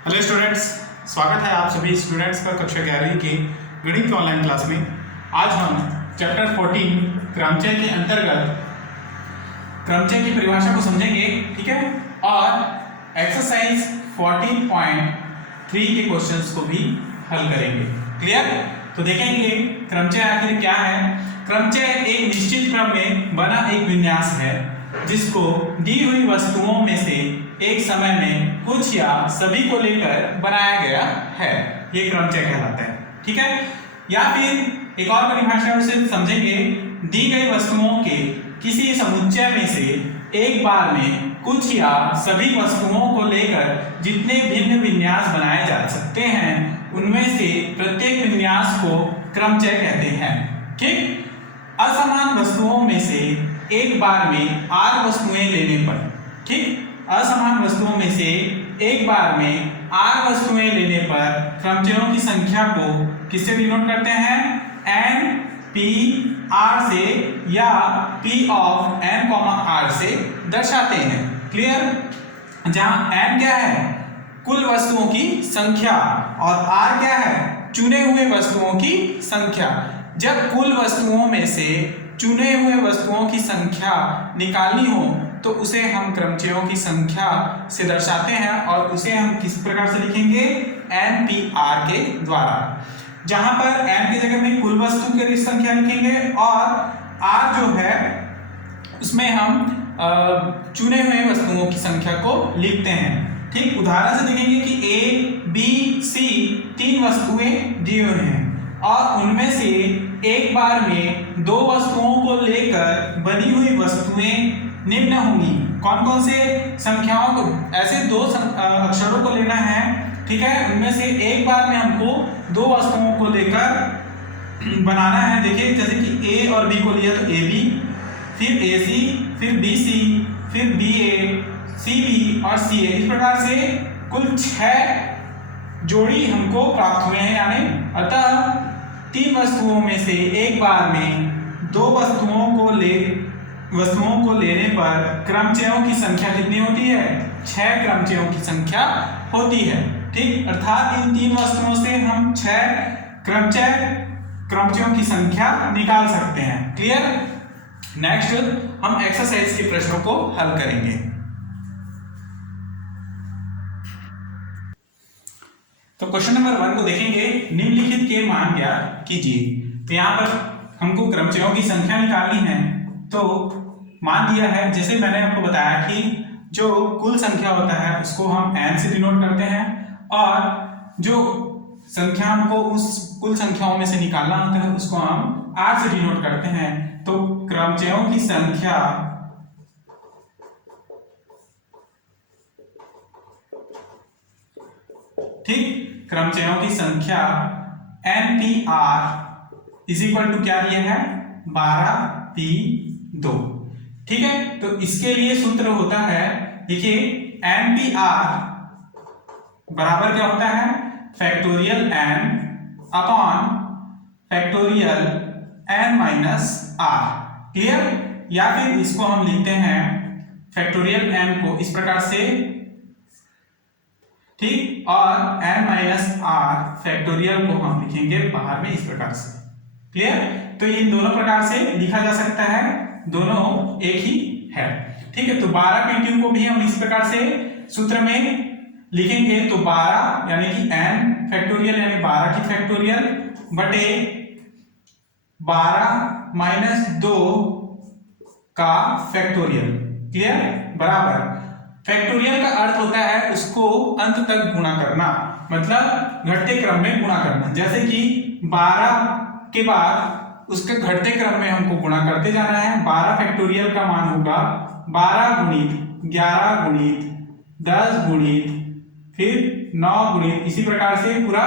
Hello students, स्वागत है आप सभी स्टूडेंट्स का कक्षा 11वीं के गणित के ऑनलाइन क्लास में। आज हम चैप्टर 14 क्रमचय के अंतर्गत क्रमचय की परिभाषा को समझेंगे, ठीक है, और एक्सरसाइज 14.3 के क्वेश्चंस को भी हल करेंगे। क्लियर? तो देखेंगे क्रमचय आखिर क्या है। क्रमचय एक निश्चित क्रम में बना एक विन्यास है जिसको दी हुई वस्तुओं में से एक समय में कुछ या सभी को लेकर बनाया गया है, ये क्रमचय कहलाता है। ठीक है, या फिर एक और परिभाषा उसे समझेंगे, दी गई वस्तुओं के किसी समुच्चय में से एक बार में कुछ या सभी वस्तुओं को लेकर जितने भिन्न विन्यास बनाए जा सकते हैं उनमें से प्रत्येक विन्यास को क्रमचय कहते हैं। ठीक, असमान वस्तुओं में से एक बार में r वस्तुएं लेने पर, ठीक, असमान वस्तुओं में से एक बार में r वस्तुएं लेने पर क्रमचयों की संख्या को किससे डिनोट करते हैं? n p r से या p ऑफ n, r से दर्शाते हैं। क्लियर? जहां n क्या है? कुल वस्तुओं की संख्या और r क्या है? चुने हुए वस्तुओं की संख्या। जब कुल वस्तुओं में से चुने हुए वस्तुओं की संख्या निकालनी हो तो उसे हम क्रमचयों की संख्या से दर्शाते हैं और उसे हम किस प्रकार से लिखेंगे? NPR के द्वारा, जहां पर n की जगह में कुल वस्तु की संख्या लिखेंगे और r जो है उसमें हम चुने हुए वस्तुओं की संख्या को लिखते हैं। ठीक, उदाहरण से देखेंगे कि A, B, C तीन वस्तुएं दी हुई हैं और उनमें से एक बार में दो वस्तुओं को लेकर बनी हुई वस्तुएं निम्न होंगी। कौन कौन से संख्याओं को, ऐसे दो अक्षरों को लेना है, ठीक है, उनमें से एक बार में हमको दो वस्तुओं को लेकर बनाना है। देखिए, जैसे कि A और B को लिया तो AB, फिर AC, फिर BC, फिर BA, CB और CA। इस प्रकार से कुल 6 जोड़ी हमको प्राप्त हुए हैं। यानी अतः तीन वस्तुओं में से एक बार में दो वस्तुओं को लेने पर क्रमचयों की संख्या कितनी होती है? 6 क्रमचयों की संख्या होती है। ठीक, अर्थात इन तीन वस्तुओं से हम 6 क्रमचयों की संख्या निकाल सकते हैं। क्लियर? नेक्स्ट हम एक्सरसाइज के प्रश्नों को हल करेंगे। तो क्वेश्चन नंबर 1 को देखेंगे, निम्नलिखित के मान ज्ञात कीजिए। तो यहाँ पर हमको क्रमचयों की संख्या निकालनी है। तो मान दिया है, जैसे मैंने आपको बताया कि जो कुल संख्या होता है उसको हम n से डिनोट करते हैं और जो संख्या हमको उस कुल संख्याओं में से निकालना होता है उसको हम r से डिनोट करते हैं। तो क्रमचयों की संख्या ठीक, क्रमचयों की संख्या NPR इज इक्वल टू क्या दिया है? 12P2। ठीक है, तो इसके लिए सूत्र होता है, देखिए, NPR बराबर क्या होता है? Factorial n upon factorial n minus r। Clear? या फिर इसको हम लिखते हैं फैक्टोरियल n को इस प्रकार से, ठीक, और n माइनस r फैक्टोरियल को हम लिखेंगे बाहर में इस प्रकार से। क्लियर? तो इन दोनों प्रकार से लिखा जा सकता है, दोनों एक ही है। ठीक है, तो 12P2 को भी हम इस प्रकार से सूत्र में लिखेंगे। तो 12 यानी कि n फैक्टोरियल यानी 12 की फैक्टोरियल बटे 12 माइनस 2 का फैक्टोरियल। क्लियर? बराबर फैक्टोरियल का अर्थ होता है उसको अंत तक गुणा करना, मतलब घटते क्रम में गुणा करना। जैसे कि 12 के बाद उसके घटते क्रम में हमको गुणा करते जाना है। 12 फैक्टोरियल का मान होगा 12 गुणित 11 गुणित 10 गुणित फिर 9 गुणित, इसी प्रकार से पूरा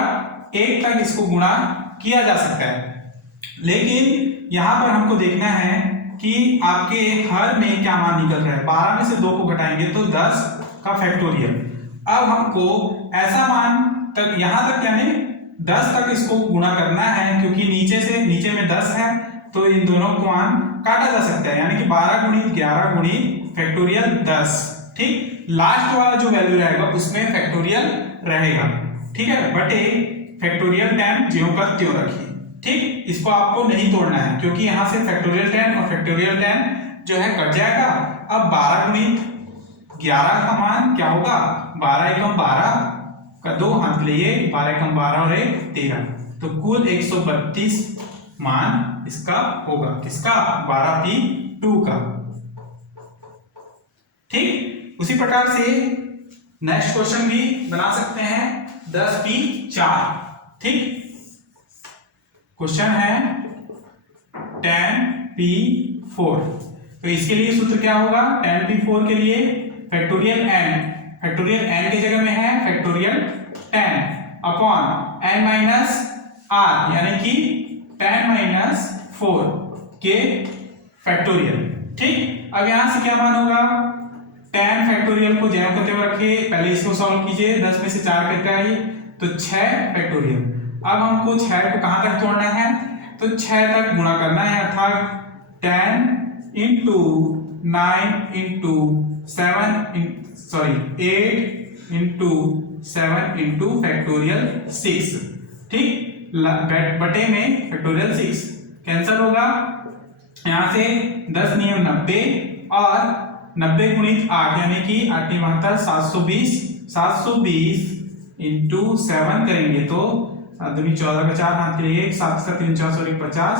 1 तक इसको गुणा किया जा सकता है। लेकिन यहाँ पर हमको देखना है कि आपके हर में क्या मान निकल रहा है। 12 में से 2 को घटाएंगे तो 10 का फैक्टोरियल। अब हमको ऐसा मान तक, यहाँ तक यानी 10 तक इसको गुणा करना है, क्योंकि नीचे में 10 है तो इन दोनों को मान काटा जा सकता है। यानी कि 12 गुणित 11 गुणित फैक्टोरियल 10। ठीक, लास्ट वाला जो वैल्यू रहेगा उसमें फैक्टोरियल रहेगा, ठीक है, बटे फैक्टोरियल 10 ज्यों का त्यों रखिए, ठीक। इसको आपको नहीं तोड़ना है क्योंकि यहां से फैक्टोरियल 10 और फैक्टोरियल 10 जो है कट जाएगा। अब 12 गुणित 11 का मान क्या होगा, 12 एकम 12 का 2 हाथ लिए 12 एकम 12 और 1 13, तो कुल 132 मान इसका होगा, किसका, 12p2 का, ठीक। उसी प्रकार से नेक्स्ट क्वेश्चन भी बना सकते हैं 10p4, ठीक। क्वेश्चन है 10p4, तो इसके लिए सूत्र क्या होगा, 10p4 के लिए फैक्टोरियल n की जगह में है factorial 10 upon n minus r यानी कि 10 माइनस 4 के फैक्टोरियल, ठीक। अब यहां से क्या मान होगा, 10 फैक्टोरियल को ज्यों का त्यों रखिए, पहले इसको सॉल्व कीजिए, 10 में से 4 कट आइए तो 6 फैक्टोरियल। अब हमको 6 को कहां तक तोड़ना है, तो 6 तक गुणा करना है, अर्थात 10 into 9 into 8 into 7 into factorial 6, ठीक। बटे में फैक्टोरियल 6 कैंसिल होगा, यहां से 10 नियम 90 और 90 गुणित 8 यानी कि 8 72 720 इंटू 7 करेंगे तो 2 14 का 4 हाथ के लिए 7 का 3 4 50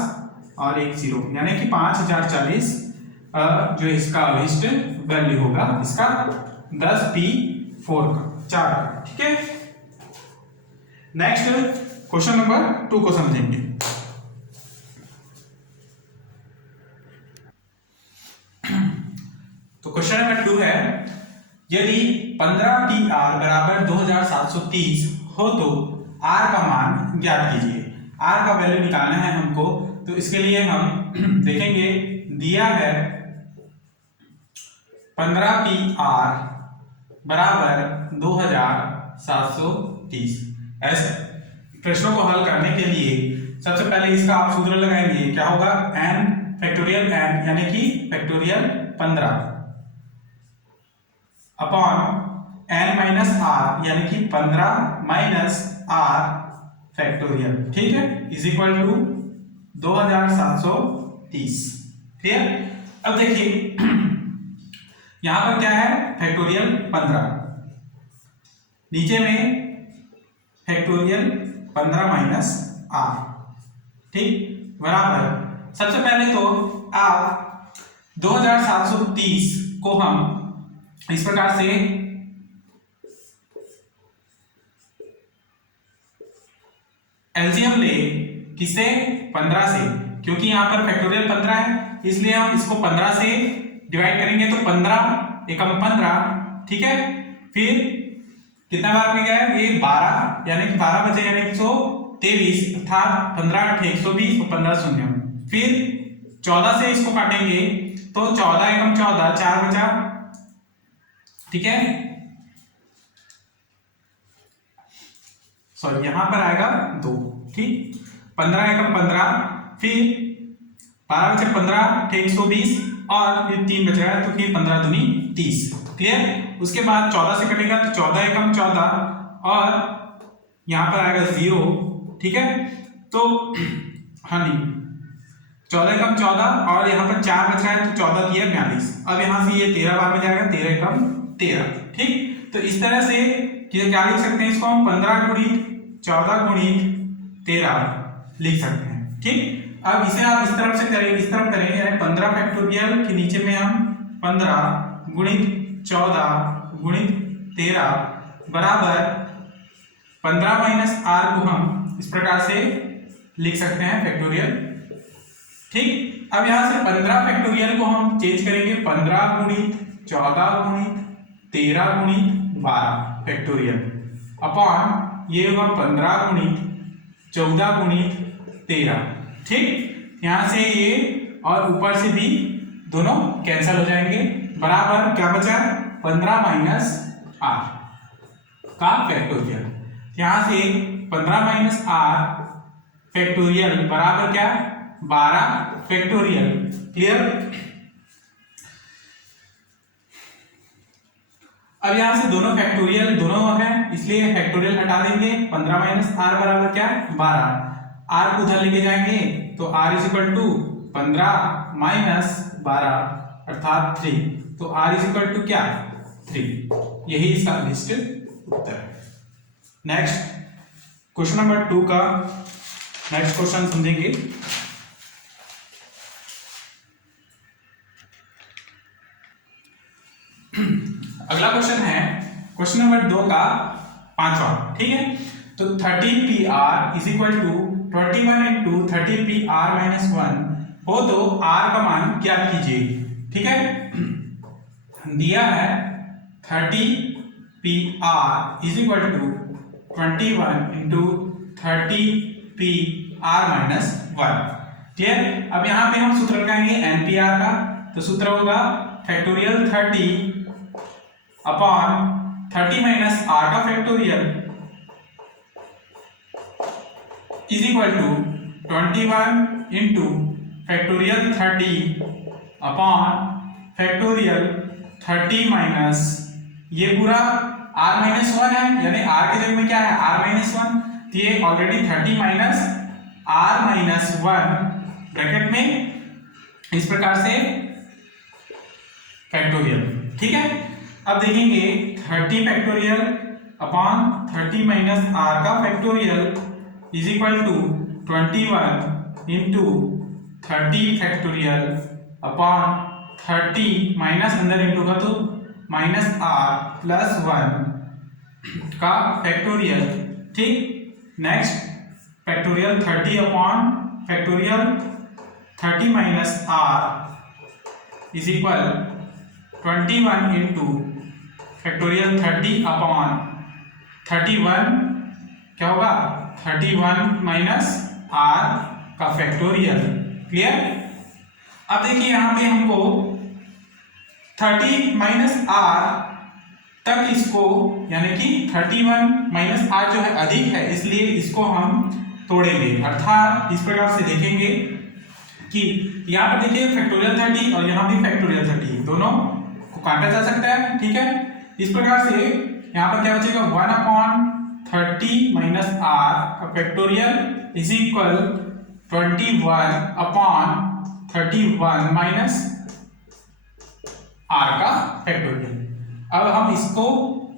और 1 0 यानी कि 5040 जो इसका अभिष्ट वैल्यू होगा इसका 10p4 का 4 का, ठीक है। नेक्स्ट क्वेश्चन नंबर 2 को समझेंगे। तो क्वेश्चन नंबर 2 है, यदि 15pr बराबर 2730 हो तो r का मान ज्ञात कीजिए। r का वैल्यू निकालना है हमको, तो इसके लिए हम देखेंगे, दिया है 15pr बराबर 2730। ऐसे प्रश्नों को हल करने के लिए सबसे पहले इसका आप सूत्र लगाएंगे, क्या होगा, n फैक्टोरियल n यानी कि factorial 15 upon n minus r यानी कि 15 माइनस r फैक्टोरियल, ठीक है, इज इक्वल टू 2730, क्लियर। अब देखिए यहां पर क्या है, फैक्टोरियल 15, नीचे में फैक्टोरियल 15 माइनस r, ठीक, बराबर, सबसे पहले तो आप 2730 को हम इस प्रकार से एलसीएम ले, किससे, 15 से, क्योंकि यहां पर फैक्टोरियल 15 है इसलिए हम इसको 15 से डिवाइड करेंगे तो 15 एकम 15, ठीक है। फिर कितना बार में गया है, ये 12 यानी कि 12 बचे यानी 123 अर्थात 15 8 120 और 15 शून्य, फिर 14 से इसको काटेंगे तो 14 एकम 14 4 बचा, ठीक है, सॉरी यहां पर आएगा 2, ठीक, 15 एकम 15, फिर 12 बचे 15 120 और फिर 3 बच रहा है तो फिर 15 दूनी 30, क्लियर। उसके बाद 14 से कटेगा तो 14 एकम 14 और यहां पर आएगा 0, ठीक है, तो हाँ नहीं 14 एकम 14 और यहाँ पर 4 बच रहा है तो 14 दिया 42, अब यहाँ से ये 13 बार में जाएगा 13 एकम 13, ठीक। तो इस तरह से क्या लिख सकते हैं इसको हम, 15 गुणित 14 गुणित 13 लिख सकते हैं, ठीक। अब इसे आप इस तरफ से करेंगे, इस तरफ करेंगे, यानी 15 फैक्टोरियल के नीचे में हम 15 गुणित 14 गुणित 13 बराबर 15 माइनस r को हम इस प्रकार से लिख सकते हैं फैक्टोरियल, ठीक। अब यहां से 15 फैक्टोरियल को हम चेंज करेंगे 15 गुणित 14 गुणित 13 गुणित 12 फैक्टोरियल अपॉन ये होगा 15 गुणित 14 गुणित 13, ठीक। यहां से ये और ऊपर से भी दोनों कैंसिल हो जाएंगे, बराबर क्या बचा, 15 माइनस r का फैक्टोरियल, यहां से 15 माइनस r फैक्टोरियल बराबर क्या, 12 फैक्टोरियल, क्लियर। अब यहाँ से दोनों फैक्टोरियल दोनों है, इसलिए फैक्टोरियल हटा देंगे। 15 माइनस आर बराबर क्या है 12। आर को उधर लेके जाएंगे तो R is equal to 15 minus 12 अर्थात 3। तो आर इज इक्वल टू क्या 3। यही इसका निश्चित उत्तर है। नेक्स्ट क्वेश्चन नंबर 2 का नेक्स्ट क्वेश्चन समझेंगे। अगला क्वेश्चन है क्वेश्चन नंबर 2 का 5वां, ठीक है। तो 13pr is equal to 21 into 13pr minus 1 हो तो r का मान क्या कीजिए, ठीक है। दिया है 30pr is equal to 21 into 30pr minus 1, ठीक है। अब यहां पे हम सूत्र लगाएंगे npr का, तो सूत्र होगा फैक्टोरियल 30 अपॉन 30 माइनस आर का factorial is equal to 21 into factorial 30 upon factorial 30 minus ये पूरा r माइनस 1 है, यानी r के जगह में क्या है r माइनस 1, तो ये already 30 minus r minus 1 bracket में इस प्रकार से फैक्टोरियल, ठीक है। अब देखेंगे 30 फैक्टोरियल अपॉन 30 माइनस r का factorial is equal to 21 into 30 factorial upon 30 minus अंदर इंटू का तो माइनस r प्लस 1 का फैक्टोरियल, ठीक। Next factorial 30 upon factorial 30 minus r is equal 21 into factorial 30 upon 31 क्या होगा 31 माइनस r का फैक्टोरियल, क्लियर। अब देखिए यहां पे हमको 30 माइनस r तक इसको यानी कि 31 माइनस r जो है अधिक है, इसलिए इसको हम तोड़ेंगे। अर्थात इस प्रकार से देखेंगे कि यहाँ पर देखिए फैक्टोरियल 30 और यहाँ भी फैक्टोरियल 30 दोनों को काटा जा सकता है, ठीक है। इस प्रकार से यहाँ पर क्या बचेगा 1 अपॉन 30 माइनस r का factorial is equal 21 upon 31 minus r का फैक्टोरियल। अब हम इसको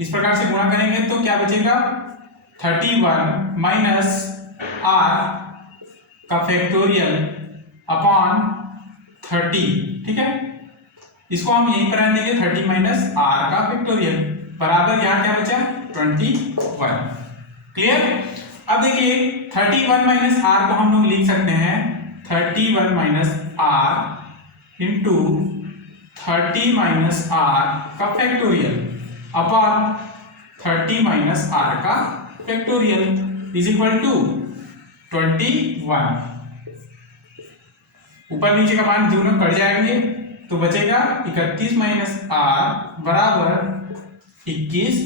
इस प्रकार से गुणा करेंगे तो क्या बचेगा 31 माइनस r का फैक्टोरियल अपॉन 30, ठीक है। इसको हम यहीं पर आने देंगे 30 माइनस r का फैक्टोरियल बराबर यहाँ क्या बचा 21, क्लियर। अब देखिए 31 माइनस r को हम लोग लिख सकते हैं 31 minus r into 30 minus r का फैक्टोरियल अपॉन 30 माइनस r का फैक्टोरियल इज इक्वल टू 21। ऊपर नीचे का मान दोनों कट जाएंगे तो बचेगा 31 माइनस r बराबर 21।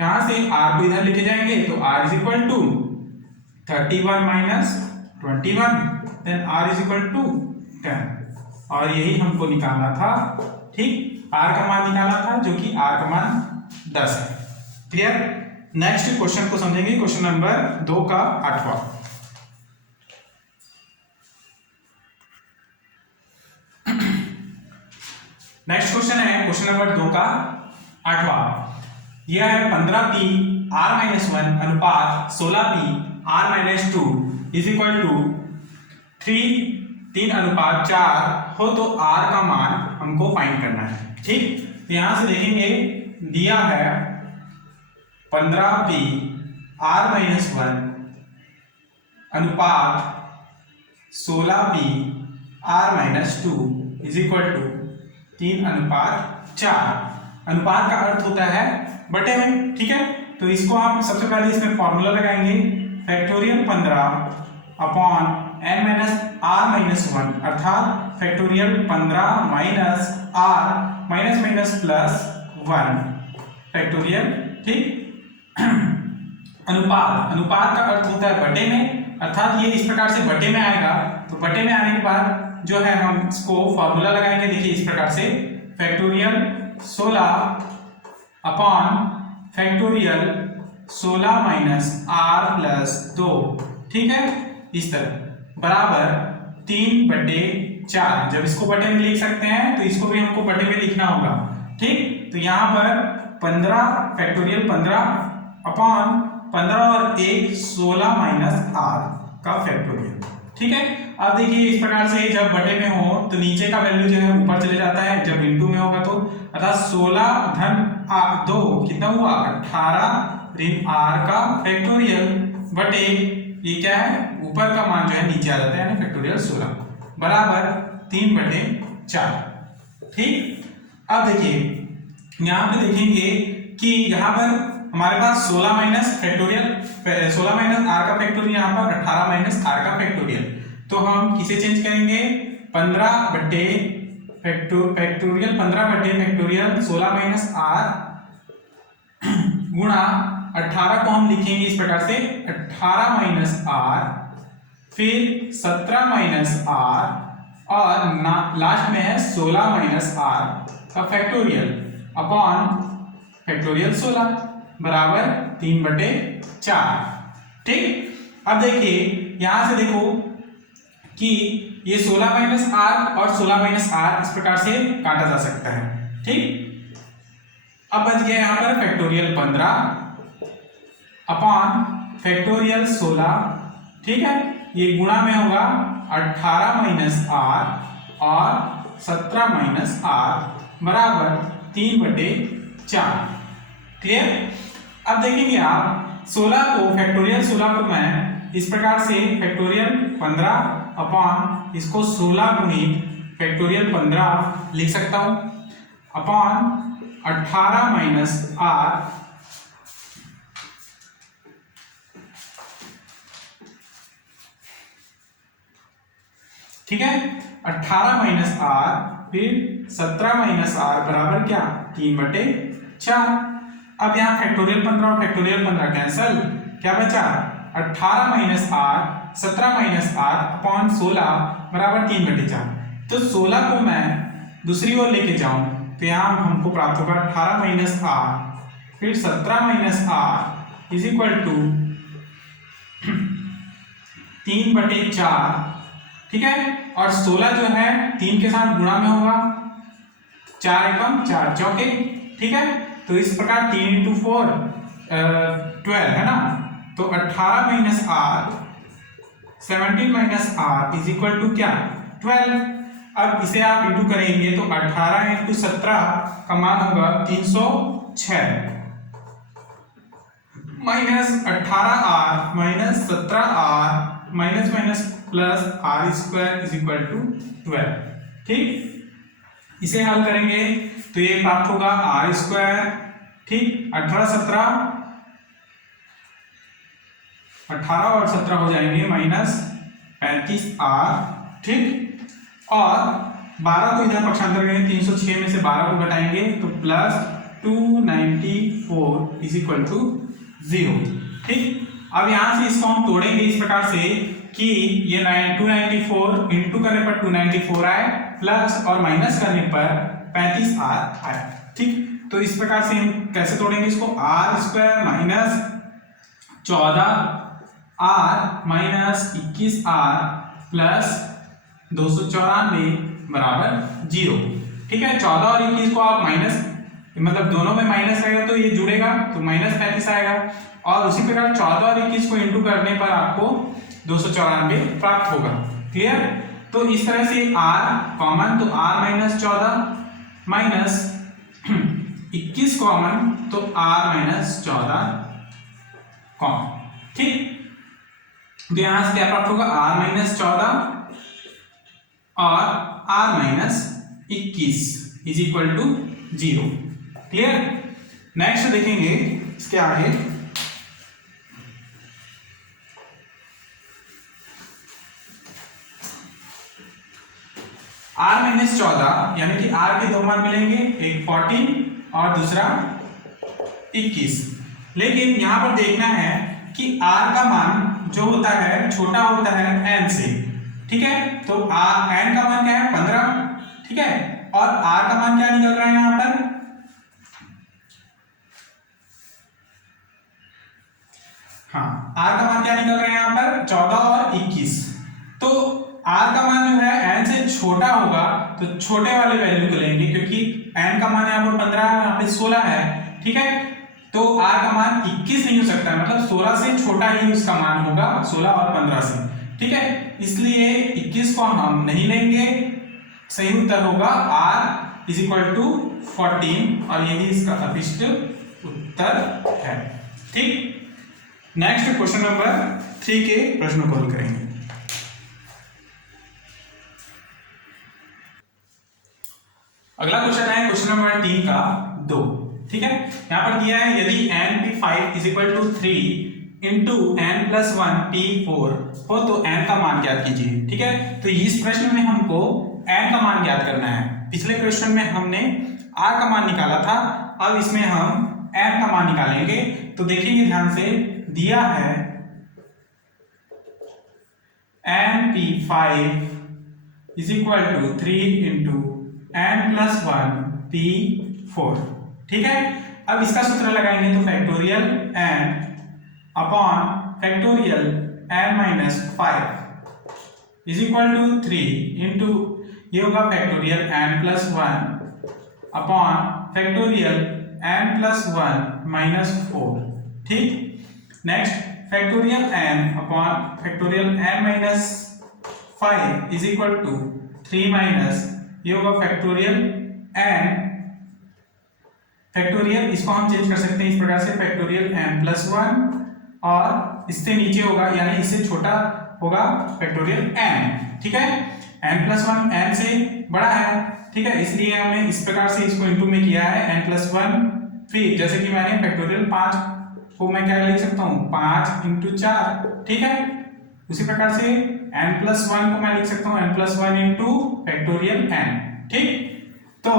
यहां से r को इधर लेके जाएंगे तो r is equal to 31 minus 21 then r is equal to 10 और यही हमको निकालना था, ठीक। r का मान निकालना था जो कि r का मान 10 है, क्लियर। नेक्स्ट क्वेश्चन को समझेंगे, क्वेश्चन नंबर 2 का 8वां। नेक्स्ट क्वेश्चन है क्वेश्चन नंबर 2 का 8वां। यह है 15p r माइनस 1 अनुपात 16p r minus 2 is equal to 3 अनुपात 4 हो तो r का मान हमको फाइंड करना है, ठीक। तो यहां से देखेंगे दिया है 15p r माइनस 1 अनुपात 16p r minus 2 is equal to 3 अनुपात 4। अनुपात का अर्थ होता है बटे में, ठीक है। तो इसको हम सबसे पहले इसमें फॉर्मूला लगाएंगे factorial 15 upon n minus r minus 1 अर्थात factorial 15 minus r minus minus plus 1 factorial, ठीक। अनुपात का अर्थ होता है बटे में, अर्थात ये इस प्रकार से बटे में आएगा। तो बटे में आने के बाद जो है हम इसको फॉर्मूला लगाएंगे, देखिए इस प्रकार से factorial 16 upon factorial 16 minus R plus 2, ठीक है, इस तरह बराबर 3/4। जब इसको बटे में लिख सकते हैं तो इसको भी हमको बटे में लिखना होगा, ठीक। तो यहाँ पर 15 फैक्टोरियल 15 अपॉन 15 और 1 16 माइनस आर का फैक्टोरियल, ठीक है। अब देखिए इस प्रकार से जब बटे में हो तो नीचे का वैल्यू जो है ऊपर चले जाता है, जब इनटू में होगा तो अर्थात 16 धन 2 कितना हुआ 18 ऋण आर का फैक्टोरियल बटे ये क्या है ऊपर का मान जो है नीचे आ जाता है यानी फैक्टोरियल 16 बराबर 3/4, ठीक। अब देखिए यहाँ पे देखेंगे कि यहाँ पर हमारे पास 16 माइनस फैक्टोरियल 16 माइनस आर का फैक्टोरियल, यहाँ पर 18 माइनस आर का फैक्टोरियल। तो हम किसे चेंज करेंगे 15 बटे फैक्टोरियल 15 बटे फैक्टोरियल 16 माइनस आर गुणा 18 को हम लिखेंगे इस प्रकार से 18 माइनस आर, फिर 17 माइनस आर और लास्ट में है 16 माइनस आर का फैक्टोरियल अपॉन फैक्टोरियल 16 बराबर 3/4, ठीक। अब देखिए यहां से देखो कि ये 16 माइनस आर और 16 माइनस आर इस प्रकार से काटा जा सकता है, ठीक। अब बच गया यहाँ पर फैक्टोरियल 15 अपॉन फैक्टोरियल 16, ठीक है। ये गुणा में होगा 18 माइनस आर और 17 माइनस आर बराबर 3/4, क्लियर। अब देखेंगे आप 16 को फैक्टोरियल 16 को मैं इस प्रकार से फैक्टोरियल 15 अपॉन इसको 16 गुणित फैक्टोरियल 15 लिख सकता हूं अपॉन 18 माइनस आर, ठीक है, 18 माइनस आर फिर 17 माइनस आर बराबर क्या 3/4। अब यहाँ फैक्टोरियल 15 और फैक्टोरियल 15 कैंसल, क्या बचा 18 minus are 17 minus R upon 16 बराबर 3/4। तो 16 को मैं दूसरी ओर लेके जाऊं तो यहाँ हमको प्राप्त होगा 18 माइनस आर फिर 17 minus are is equal to 3/4, ठीक है। और 16 जो है 3 के साथ गुणा में होगा 4 एकम 4 चौके, ठीक है। तो इस प्रकार 3 × 4 12 है ना, तो 18 minus are 17 minus are is equal to क्या 12। अब इसे आप इंटू करेंगे तो 18 × 17 का मान होगा 306 minus 18 r minus 17 r minus minus plus r square is equal to 12, ठीक। इसे हल करेंगे तो ये प्राप्त होगा आर स्क्वायर, ठीक। 18 और 17 हो जाएंगे माइनस 35 आर, ठीक। और 12 को इधर पक्षांतर करेंगे 306 में से 12 को घटाएंगे तो प्लस 294 इज इक्वल टू 0, ठीक। अब यहां से इसको हम तोड़ेंगे इस प्रकार से कि ये 294 इंटू करने पर 294 आए प्लस और माइनस करने पर 35 आर आए, ठीक। तो इस प्रकार से हम कैसे तोड़ेंगे इसको r square minus 14 r minus 21 r plus 294 बराबर 0, ठीक है। 14 और 21 को आप माइनस मतलब दोनों में माइनस आएगा तो ये जुड़ेगा तो माइनस 35 आएगा और उसी प्रकार 14 और 21 को इंटू करने पर आपको 294 प्राप्त होगा, क्लियर। तो इस तरह से r कॉमन तो r माइनस 14 माइनस 21 कॉमन तो r माइनस 14 कॉमन, ठीक। तो यहां से क्या प्राप्त होगा r माइनस 14 और r minus 21 is equal to 0, clear. Next देखेंगे इसके आगे r माइनस 14 यानी कि r के दो मान मिलेंगे, एक 14 और दूसरा 21। लेकिन यहां पर देखना है कि r का मान जो होता है छोटा होता है n से, ठीक है। तो n का मान क्या है 15, ठीक है। और r का मान क्या निकल रहा है यहाँ पर हाँ, r का मान क्या निकल रहा है यहाँ पर 14 और 21। तो r का मान जो है n से छोटा होगा तो छोटे वाले वैल्यू को लेंगे, क्योंकि n का मान यहाँ पर 15 है, यहाँ पे 16 है, ठीक है। तो r का मान 21 नहीं हो सकता, मतलब 16 से छोटा ही उसका मान होगा, 16 और 15 से, ठीक है। इसलिए 21 को हम नहीं लेंगे, सही उत्तर होगा r इज इक्वल टू 14 और यही इसका अभिष्ट उत्तर है, ठीक। नेक्स्ट क्वेश्चन नंबर 3 के प्रश्न को हल करेंगे। अगला क्वेश्चन है क्वेश्चन नंबर 3 का 2, ठीक है। यहां पर दिया है यदि n p5 is equal to 3 into n plus 1 p4 हो तो n का मान ज्ञात कीजिए, ठीक है। तो इस प्रश्न में हमको n का मान ज्ञात करना है। पिछले क्वेश्चन में हमने r का मान निकाला था, अब इसमें हम n का मान निकालेंगे। तो देखेंगे ध्यान से, दिया है n p5 is equal to 3 into n plus 1 p4, ठीक है। अब इसका सूत्र लगाएंगे तो factorial n upon factorial n minus 5 is equal to 3 into ये होगा factorial n plus 1 upon factorial n plus 1 minus 4, ठीक। Next factorial n upon factorial n minus 5 is equal to 3 minus ये होगा फैक्टोरियल n फैक्टोरियल, इसको हम change कर सकते हैं इस प्रकार से, फैक्टोरियल n प्लस 1 और इससे नीचे होगा यानी इससे छोटा होगा फैक्टोरियल n, ठीक है। n प्लस 1 n से बड़ा है, ठीक है, इसलिए हमने इस प्रकार से इसको इनटू में किया है n प्लस 1। फिर जैसे कि मैंने फैक्टोरियल 5 को मैं क्या लिख सकता हूँ 5 इंटू 4, ठीक है। उसी प्रकार से n प्लस 1 को मैं लिख सकता हूँ n plus 1 into factorial n, ठीक। तो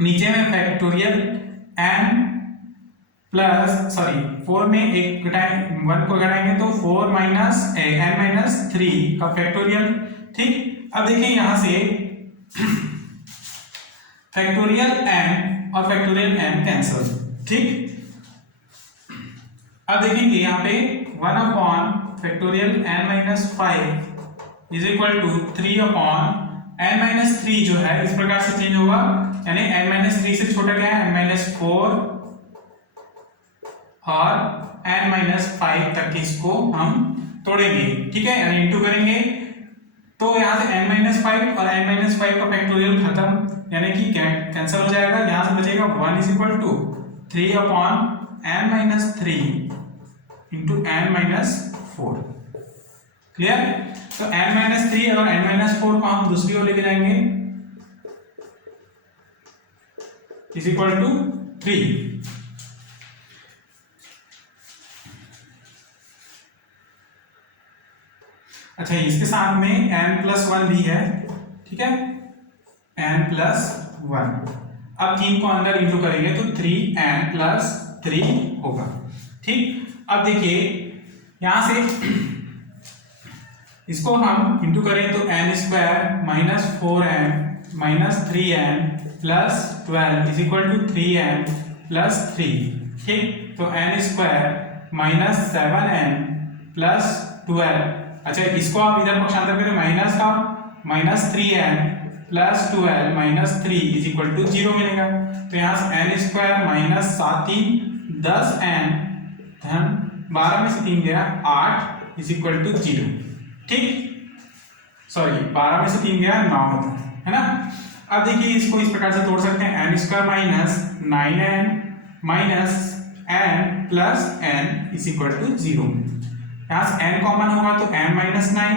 नीचे में फैक्टोरियल n प्लस 4 में एक घटाएं 1 को घटाएंगे तो 4 माइनस n माइनस 3 का फैक्टोरियल, ठीक। अब देखिए यहां से फैक्टोरियल n और फैक्टोरियल n कैंसल, ठीक। अब देखेंगे यहाँ पे 1 upon factorial n minus 5 is equal to 3 upon n minus 3 जो है इस प्रकार से चेंज होगा, यानी n माइनस 3 से छोटा क्या है n माइनस 4 और n माइनस 5 तक इसको हम तोड़ेंगे, ठीक है, यानी इंटू करेंगे। तो यहाँ से n माइनस 5 और n माइनस 5 का फैक्टोरियल खत्म, यानी कि कैंसिल हो जाएगा, यहाँ से बचेगा 1 is equal to 3 upon n minus 3 into n minus 4, clear. तो n माइनस 3 और n माइनस 4 को हम दूसरी ओर लेके जाएंगे इज इक्वल टू 3। अच्छा, इसके साथ में n प्लस 1 भी है, ठीक है, n प्लस 1। अब 3 को अंदर इंटू करेंगे तो 3n प्लस 3 होगा, ठीक। अब देखिए यहां से इसको हम इंटू करें तो n square minus 4n minus 3n plus 12 is equal to 3n plus 3, ठीक। तो n square minus 7n plus 12, अच्छा इसको आप इधर पक्षांतर करें माइनस का, minus 3n plus 12 minus 3 is equal to 0 मिलेगा। तो यहाँ से n स्क्वायर माइनस 7 10n धन 12 में से 3 गया 8 इज इक्वल टू 0, ठीक। 12 में से 3 गया 9 है ना। अब देखिए इसको इस प्रकार से तोड़ सकते हैं, n square minus 9n minus n plus n is equal to 0। यहाँ से n कॉमन होगा तो n माइनस 9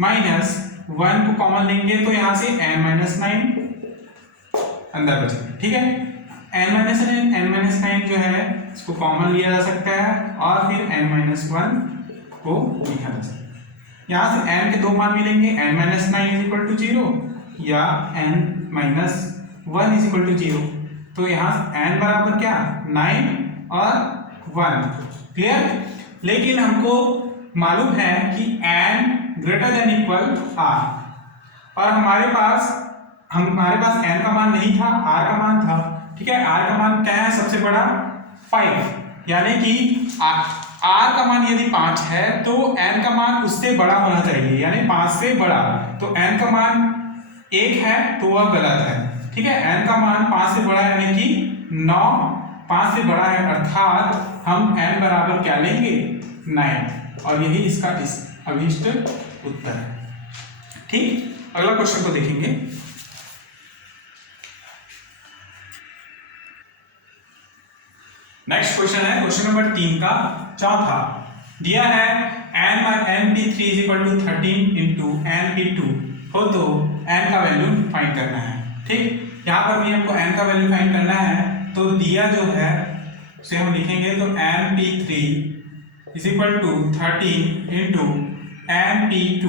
माइनस 1 को कॉमन लेंगे तो यहाँ से n माइनस 9 अंदर बचेगा, ठीक है। n माइनस 9 जो है इसको कॉमन लिया जा सकता है और फिर n माइनस 1 को लिखा जा सकता है। यहाँ से n के दो मान मिलेंगे, n minus 9 is equal to 0 या n minus 1 is equal to 0। तो यहाँ n बराबर क्या 9 और 1, क्लियर। लेकिन हमको मालूम है कि n greater than equal r और हमारे पास n का मान नहीं था, r का मान था, ठीक है। r का मान क्या है सबसे बड़ा 5, यानी कि r का मान यदि 5 है तो n का मान उससे बड़ा होना चाहिए, यानी 5 से बड़ा। तो n का मान 1 है तो वह गलत है, ठीक है। n का मान 5 से बड़ा यानी कि 9 5 से बड़ा है, अर्थात हम n बराबर क्या लेंगे 9, और यही इसका अभीष्ट उत्तर है, ठीक। अगला क्वेश्चन को देखेंगे। नेक्स्ट क्वेश्चन है क्वेश्चन नंबर 3 का चौथा। दिया है np3 = 13 इंटू np2 हो तो n का वैल्यू फाइंड करना है, ठीक। यहाँ पर भी हमको n का वैल्यू फाइंड करना है, तो दिया जो है उसे हम लिखेंगे तो np3 = 13 इंटू np2,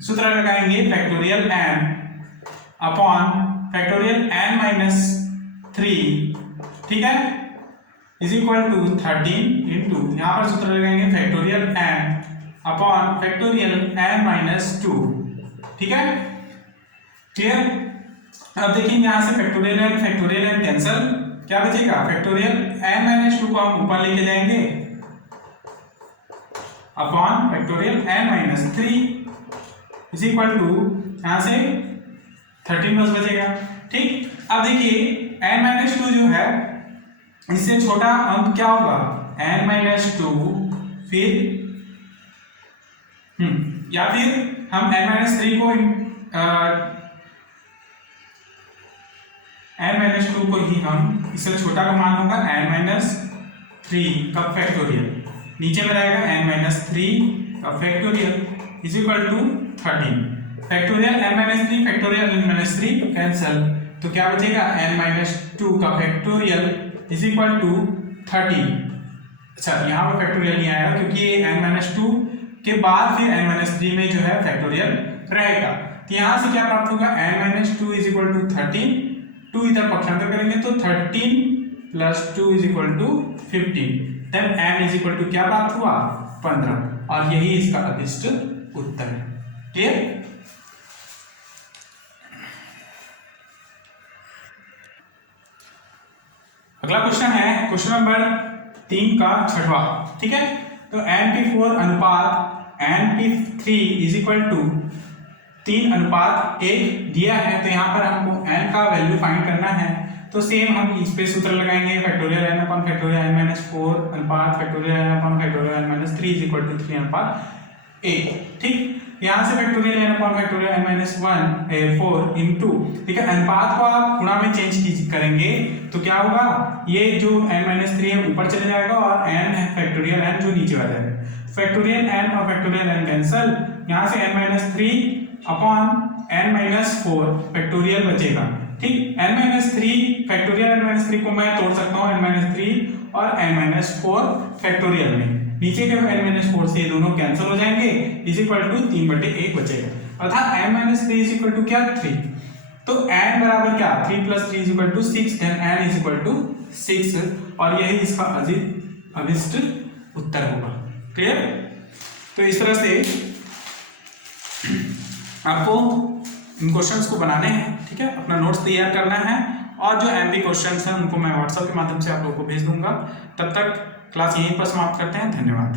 सूत्र लगाएंगे factorial n upon factorial n minus 3, ठीक है, = 13 इंटू, यहाँ पर सूत्र लगाएंगे factorial n upon factorial n minus 2, ठीक है, क्लियर। अब देखिए यहाँ से फैक्टोरियल n कैंसल, क्या बचेगा फैक्टोरियल n माइनस 2 को हम ऊपर लेके जाएंगे अपॉन फैक्टोरियल n माइनस 3 यहाँ से 13 बस बचेगा, ठीक। अब देखिए n माइनस 2 जो है इससे छोटा अंक क्या होगा n माइनस 2, फिर या फिर हम n माइनस 3 को n माइनस 2 को ही हम, इससे छोटा का मान होगा n माइनस 3 का फैक्टोरियल, नीचे में रहेगा n माइनस 3 का factorial = 13, factorial n minus 3 factorial n minus 3 cancel, तो क्या बचेगा n माइनस 2 का फैक्टोरियल = 13। अच्छा यहाँ पर फैक्टोरियल नहीं आएगा क्योंकि ये n माइनस 2 के बाद फिर n माइनस 3 में जो है फैक्टोरियल रहेगा, तो यहाँ से क्या प्राप्त होगा n माइनस 2 = 13, 2 इधर पक्षांतर करेंगे तो 13 + 2 = 15, तब n क्या प्राप्त हुआ 15, और यही इसका अभीष्ट उत्तर है, क्लियर। अगला क्वेश्चन है क्वेश्चन नंबर 3 का छठवां, ठीक है। तो np4 अनुपात np3 = 3:1 दिया है, तो यहाँ पर हमको n का वैल्यू फाइंड करना है, तो सेम हम इस पे सूत्र लगाएंगे factorial n upon factorial n minus 4 अनुपात factorial n upon factorial n minus 3 = 3:1, ठीक। यहाँ से factorial n upon factorial n minus 4 into, ठीक है, अनुपात को आप गुणा में चेंज करेंगे तो क्या होगा, ये जो n माइनस 3 है ऊपर चले जाएगा और n है फैक्टोरियल n जो नीचे आ जाएगा, फैक्टोरियल n और फैक्टोरियल n कैंसल, यहाँ से n minus 3 upon n minus 4 factorial बचेगा, ठीक। n minus 3 factorial n minus 3 को मैं तोड़ सकता हूँ n माइनस 3 और n माइनस 4 फैक्टोरियल में, नीचे के n माइनस 4 से ये दोनों कैंसिल हो जाएंगे, = 3/1 बचेगा, अर्थात n माइनस 3 = क्या 3, तो n बराबर क्या 3 + 3 = 6, देन n = 6, और यही इसका अभीष्ट उत्तर होगा, क्लियर। तो इस तरह से आपको इन क्वेश्चंस को बनाने हैं, ठीक है, अपना नोट्स तैयार करना है, और जो एमपी क्वेश्चंस हैं उनको मैं व्हाट्सएप के माध्यम से आप लोगों को भेज दूंगा। तब तक क्लास यहीं पर समाप्त करते हैं, धन्यवाद।